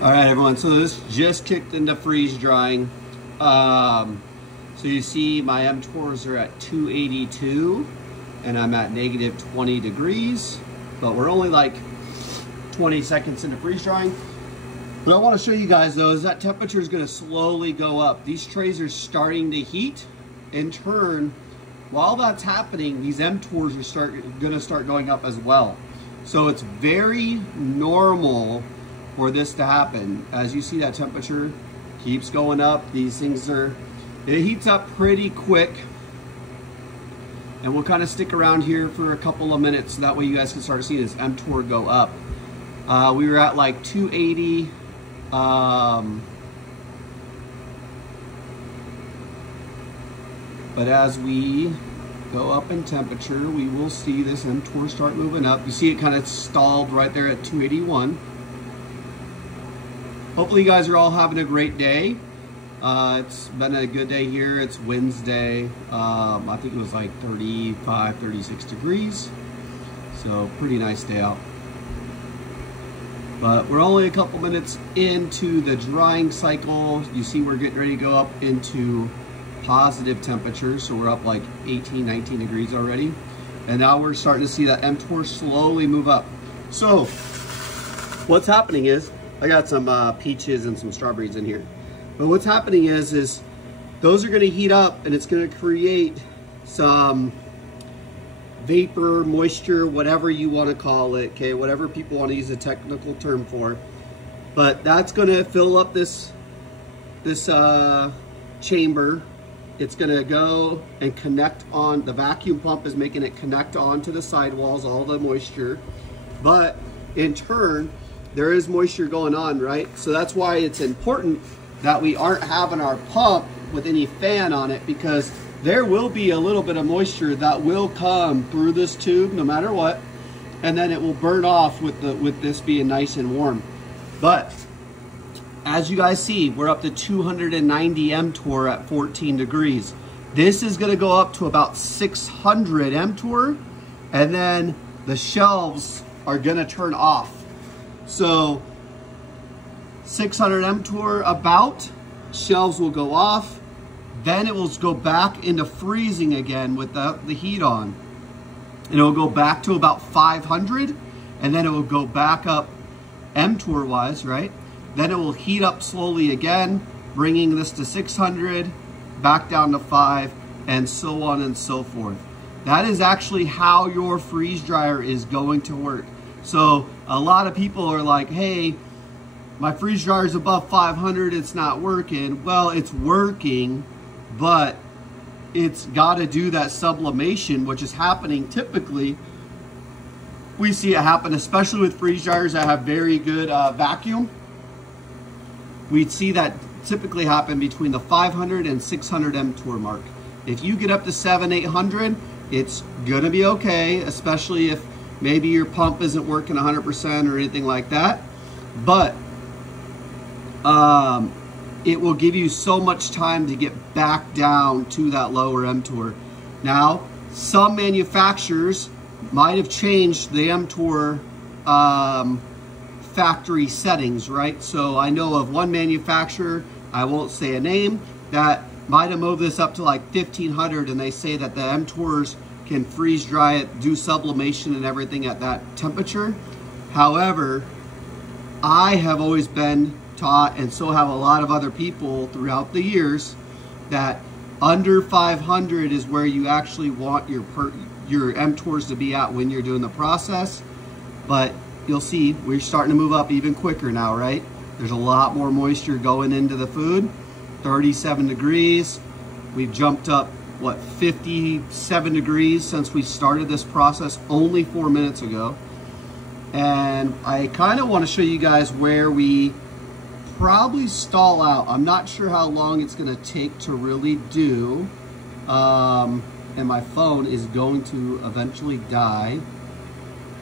All right, everyone, so this just kicked into freeze drying. So you see my mTORs are at 282 and I'm at negative 20 degrees, but we're only like 20 seconds into freeze drying. What I want to show you guys though is that temperature is going to slowly go up. These trays are starting to heat. In turn, while that's happening, these mTORs are going to start going up as well. So it's very normal for this to happen. As you see, that temperature keeps going up. These things it heats up pretty quick. And we'll kind of stick around here for a couple of minutes so that way you guys can start seeing this mTOR go up. We were at like 280. But as we go up in temperature, we will see this mTOR start moving up. You see it kind of stalled right there at 281. Hopefully you guys are all having a great day. It's been a good day here. It's Wednesday. I think it was like 35, 36 degrees. So pretty nice day out. But we're only a couple minutes into the drying cycle. You see we're getting ready to go up into positive temperatures. So we're up like 18, 19 degrees already. And now we're starting to see that mTOR slowly move up. So what's happening is, I got some peaches and some strawberries in here. But what's happening is those are gonna heat up and it's gonna create some vapor, moisture, whatever you wanna call it, okay? Whatever people wanna use a technical term for. But that's gonna fill up this chamber. It's gonna go and connect on, the vacuum pump is making it connect onto the sidewalls, all the moisture. But in turn, there is moisture going on, right? So that's why it's important that we aren't having our pump with any fan on it, because there will be a little bit of moisture that will come through this tube no matter what, and then it will burn off with this being nice and warm. But as you guys see, we're up to 290 mTOR at 14 degrees. This is gonna go up to about 600 mTOR, and then the shelves are gonna turn off. So 600 mTOR about, shelves will go off, then it will go back into freezing again with the heat on. And it will go back to about 500, and then it will go back up mTOR wise, right? Then it will heat up slowly again, bringing this to 600, back down to 5, and so on and so forth. That is actually how your freeze dryer is going to work. So a lot of people are like, hey, my freeze dryer is above 500, it's not working. Well, it's working, but it's got to do that sublimation, which is happening typically. We see it happen, especially with freeze dryers that have very good vacuum. We'd see that typically happen between the 500 and 600 mTOR mark. If you get up to 700, 800, it's gonna be okay, especially if maybe your pump isn't working 100% or anything like that. But it will give you so much time to get back down to that lower mTOR. Now, some manufacturers might have changed the mTOR factory settings, right? So I know of one manufacturer, I won't say a name, that might have moved this up to like 1500, and they say that the mTORs can freeze dry it, do sublimation and everything at that temperature. However, I have always been taught, and so have a lot of other people throughout the years, that under 500 is where you actually want your mTORs to be at when you're doing the process. But you'll see we're starting to move up even quicker now, right? There's a lot more moisture going into the food. 37 degrees. We've jumped up, what, 57 degrees since we started this process only 4 minutes ago. And I kind of want to show you guys where we probably stall out. I'm not sure how long it's going to take to really do. And my phone is going to eventually die.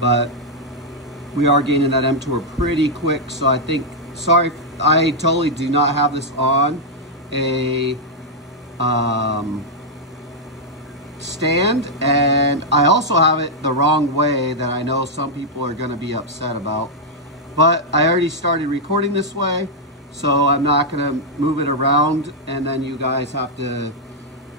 But we are gaining that mTOR pretty quick. So I think, sorry, I totally do not have this on a stand, and I also have it the wrong way that I know some people are going to be upset about. but I already started recording this way, so I'm not gonna move it around and then you guys have to,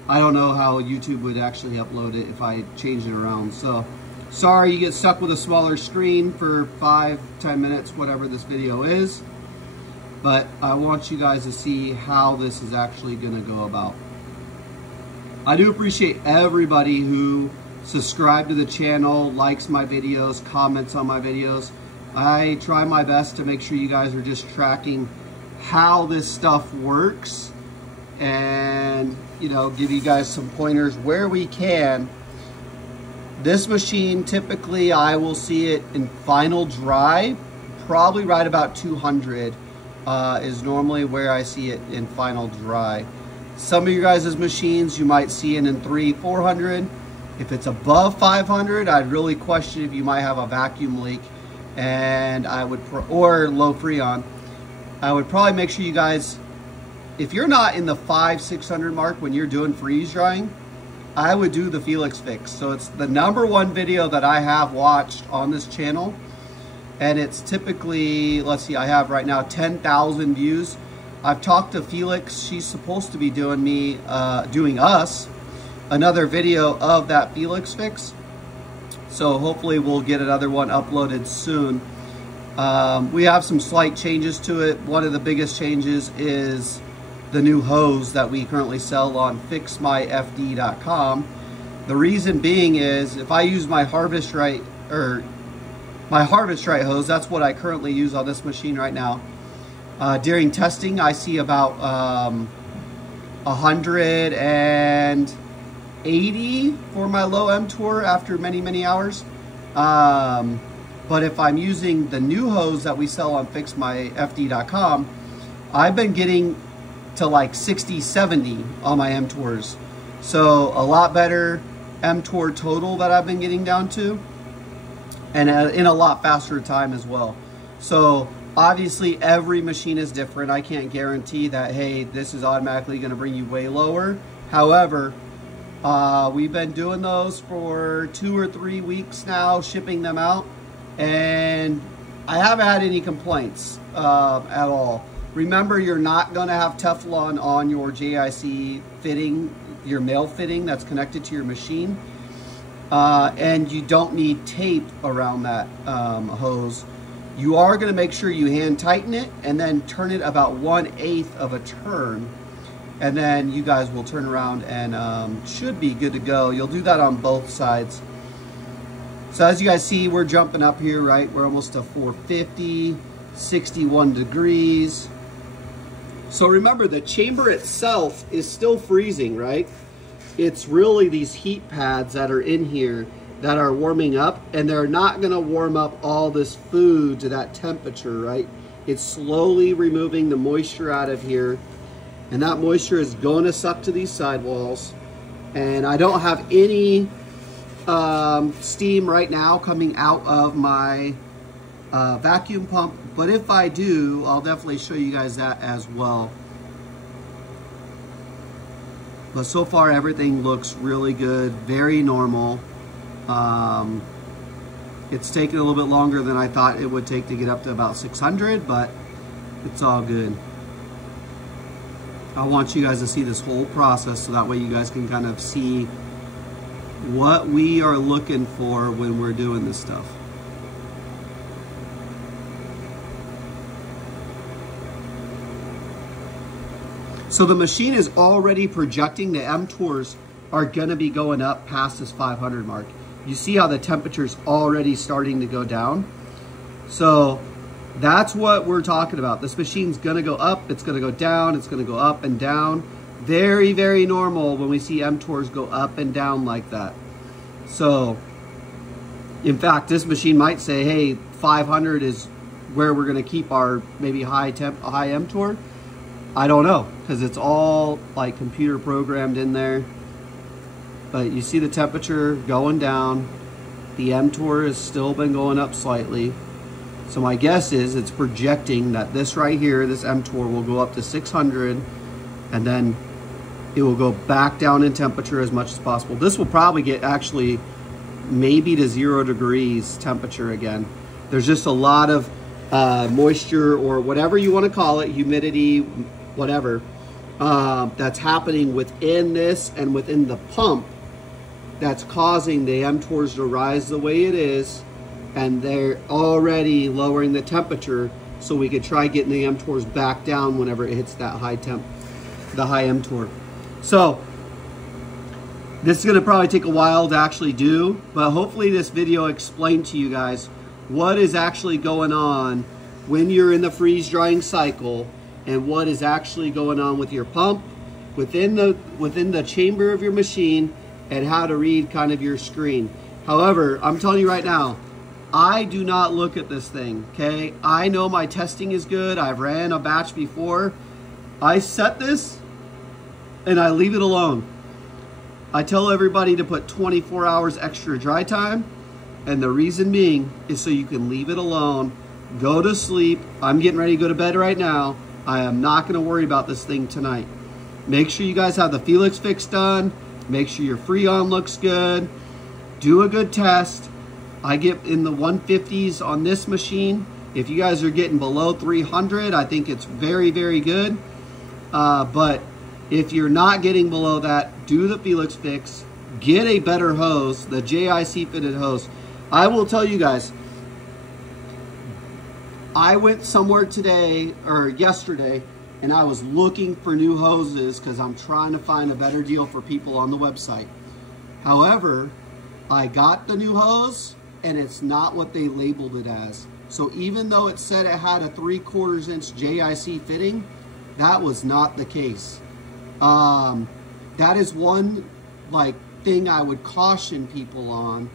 I don't know how YouTube would actually upload it if I changed it around. So sorry you get stuck with a smaller screen for 5-10 minutes, whatever this video is, but I want you guys to see how this is actually gonna go about. I do appreciate everybody who subscribes to the channel, likes my videos, comments on my videos. I try my best to make sure you guys are just tracking how this stuff works and, you know, give you guys some pointers where we can. This machine, typically I will see it in final dry, probably right about 200 is normally where I see it in final dry. Some of you guys' machines, you might see it in 300-400. If it's above 500, I'd really question if you might have a vacuum leak, and I would, or low freon. I would probably make sure you guys, if you're not in the 500-600 mark when you're doing freeze drying, I would do the Felix Fix. So it's the #1 video that I have watched on this channel, and it's typically, let's see, I have right now 10,000 views. I've talked to Felix. She's supposed to be doing us another video of that Felix Fix. So hopefully we'll get another one uploaded soon. We have some slight changes to it. One of the biggest changes is the new hose that we currently sell on fixmyfd.com. The reason being is if I use my Harvest Right hose, that's what I currently use on this machine right now. During testing, I see about 180 for my low mTOR after many hours. But if I'm using the new hose that we sell on fixmyfd.com, I've been getting to like 60-70 on my mTORs. So a lot better mTOR total that I've been getting down to, and in a lot faster time as well. So obviously every machine is different. I can't guarantee that, hey, this is automatically going to bring you way lower. However, we've been doing those for 2 or 3 weeks now, shipping them out, and I haven't had any complaints at all. Remember, you're not going to have Teflon on your JIC fitting, your male fitting that's connected to your machine, and you don't need tape around that hose. You are going to make sure you hand tighten it and then turn it about 1/8 of a turn, and then you guys will turn around and should be good to go. You'll do that on both sides. So as you guys see, we're jumping up here, right? We're almost to 450, 61 degrees. So remember, the chamber itself is still freezing, right? It's really these heat pads that are in here that are warming up, and they're not gonna warm up all this food to that temperature, right? It's slowly removing the moisture out of here, and that moisture is going to suck to these sidewalls. And I don't have any steam right now coming out of my vacuum pump, but if I do, I'll definitely show you guys that as well. But so far everything looks really good, very normal. It's taken a little bit longer than I thought it would take to get up to about 600, but it's all good. I want you guys to see this whole process so that way you guys can kind of see what we are looking for when we're doing this stuff. So the machine is already projecting the mTORs are gonna be going up past this 500 mark. You see how the temperature's already starting to go down? So that's what we're talking about. This machine's gonna go up, it's gonna go down, it's gonna go up and down. Very, very normal when we see mTORs go up and down like that. So, in fact, this machine might say, hey, 500 is where we're gonna keep our maybe high mTOR. I don't know, because it's all like computer programmed in there. But you see the temperature going down. The mTOR has still been going up slightly. So my guess is it's projecting that this right here, this mTOR will go up to 600, and then it will go back down in temperature as much as possible. This will probably get actually maybe to 0 degrees temperature again. There's just a lot of moisture or whatever you want to call it, humidity, whatever, that's happening within this and within the pump that's causing the mTORs to rise the way it is, and they're already lowering the temperature so we could try getting the mTORs back down whenever it hits that high temp, the high mTOR. So this is going to probably take a while to actually do, but hopefully this video explained to you guys what is actually going on when you're in the freeze drying cycle and what is actually going on with your pump within the chamber of your machine, and how to read kind of your screen. However, I'm telling you right now, I do not look at this thing, okay? I know my testing is good. I've ran a batch before. I set this and I leave it alone. I tell everybody to put 24 hours extra dry time, and the reason being is so you can leave it alone, go to sleep. I'm getting ready to go to bed right now. I am not going to worry about this thing tonight. Make sure you guys have the Felix Fix done. Make sure your Freon looks good. Do a good test. I get in the 150s on this machine. If you guys are getting below 300, I think it's very, very good. But if you're not getting below that, do the Felix Fix. Get a better hose, the JIC fitted hose. I will tell you guys, I went somewhere today or yesterday and I was looking for new hoses because I'm trying to find a better deal for people on the website. However, I got the new hose and it's not what they labeled it as. So even though it said it had a 3/4 inch JIC fitting, that was not the case. That is one thing I would caution people on.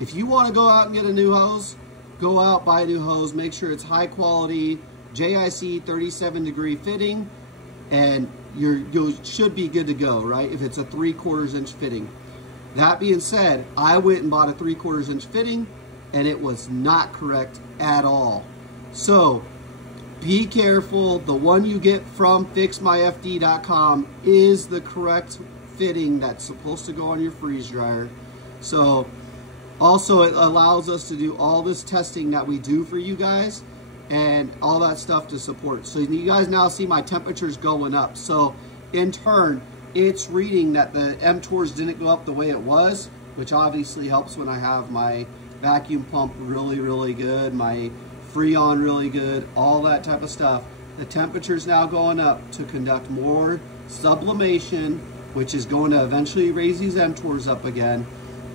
If you want to go out and get a new hose, go out, buy a new hose, make sure it's high quality, JIC 37-degree fitting, and you should be good to go, right? If it's a 3/4 inch fitting. That being said, I went and bought a 3/4 inch fitting and it was not correct at all. So be careful. The one you get from fixmyfd.com is the correct fitting that's supposed to go on your freeze dryer. So also it allows us to do all this testing that we do for you guys and all that stuff to support. So you guys now see my temperatures going up. So in turn, it's reading that the mTORs didn't go up the way it was, which obviously helps when I have my vacuum pump really, really good, my Freon really good, all that type of stuff. The temperature's now going up to conduct more sublimation, which is going to eventually raise these mTORs up again,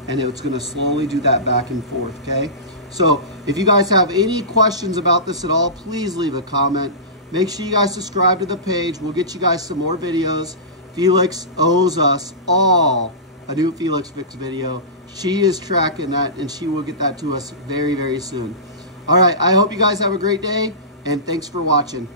and it's going to slowly do that back and forth, okay? So if you guys have any questions about this at all, please leave a comment. Make sure you guys subscribe to the page. We'll get you guys some more videos. Felix owes us all a new Felix Fix video. She is tracking that, and she will get that to us very, very soon. All right, I hope you guys have a great day, and thanks for watching.